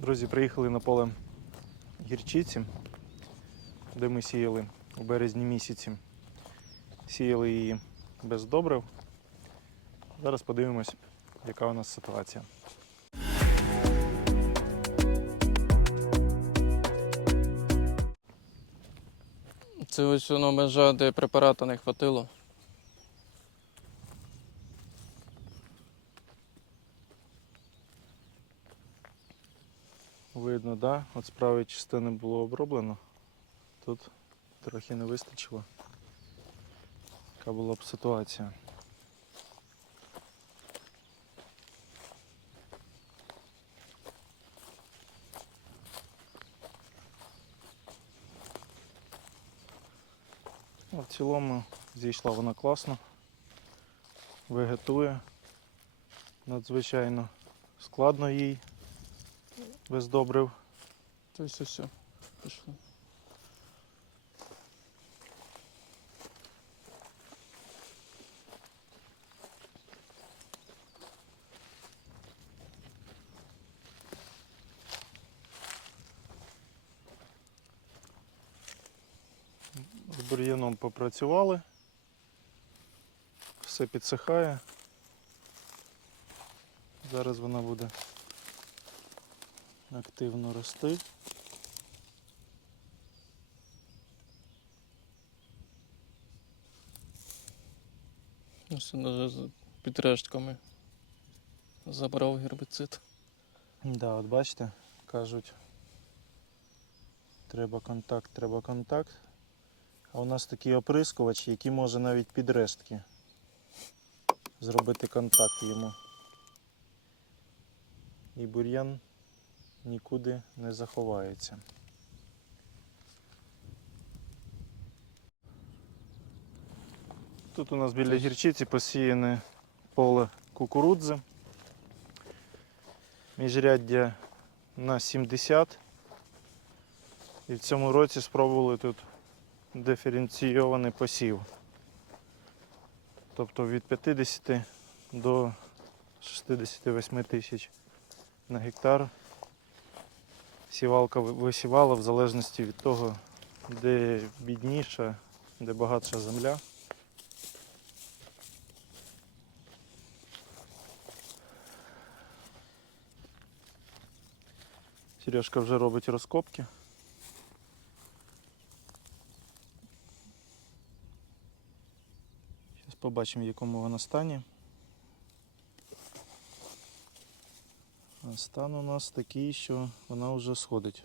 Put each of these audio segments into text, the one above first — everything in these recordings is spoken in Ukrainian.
Друзі, приїхали на поле гірчиці, де ми сіяли у березні місяці. Сіяли її без добрив. Зараз подивимось, яка у нас ситуація. Це ось воно межа, де препарату не хватило. Видно, да? От з правої частини було оброблено. Тут трохи не вистачило. Яка була б ситуація. Ну, В цілому зійшла вона класно, вегетує. Надзвичайно складно їй без добрив. Тобто все, пішло. З бур'яном попрацювали. Все підсихає. Зараз вона буде активно рости. Ось під рештками забрав гербіцид. Да, от бачите, кажуть, треба контакт, треба контакт. А у нас такий оприскувач, який може навіть під рештки зробити контакт йому. І бур'ян нікуди не заховається. Тут у нас біля гірчиці посіяне поле кукурудзи. Міжряддя на 70. І в цьому році спробували тут диференційований посів. Тобто від 50 до 68 тисяч на гектар. Сівалка висівала в залежності від того, де бідніша, де багатша земля. Сережка вже робить розкопки. Зараз побачимо, в якому вона стані. Стан у нас такий, що вона вже сходить.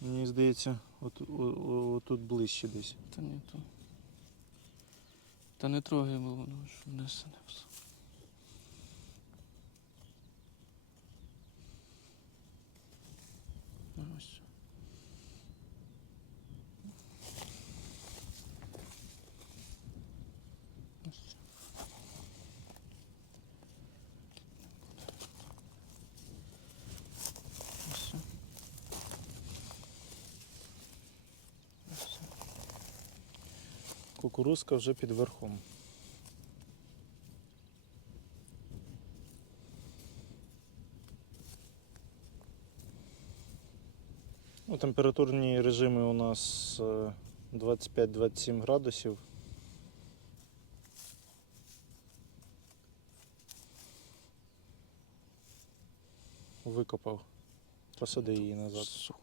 Мені здається, от, о- о- отут ближче десь. Та ні, то. Та не трогай, бо воно ж внесене все. Ну. Ось. Ось. Ось. Кукурузка вже під верхом. Ну, температурні режими у нас е, 25-27 градусів. Викопав. Посади її назад. Сухо.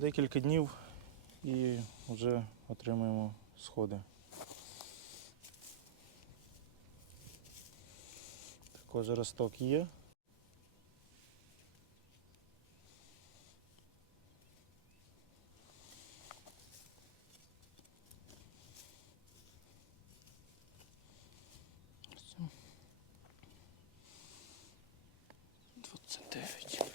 Декілька днів і вже отримаємо сходи. Також росток є. Двадцять дев'ять.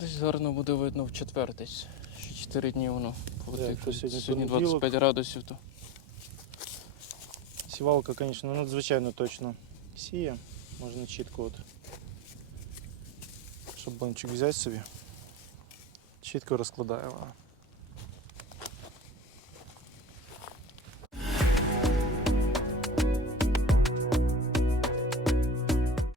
Десь гарно буде видно в четвер десь. Ще 4 дні воно буде. що сьогодні Сьогодні 25 градусів, то Сівалка, звісно, надзвичайно точно сіє. Можна чітко от шаблончик взяти собі. Чітко розкладає вона.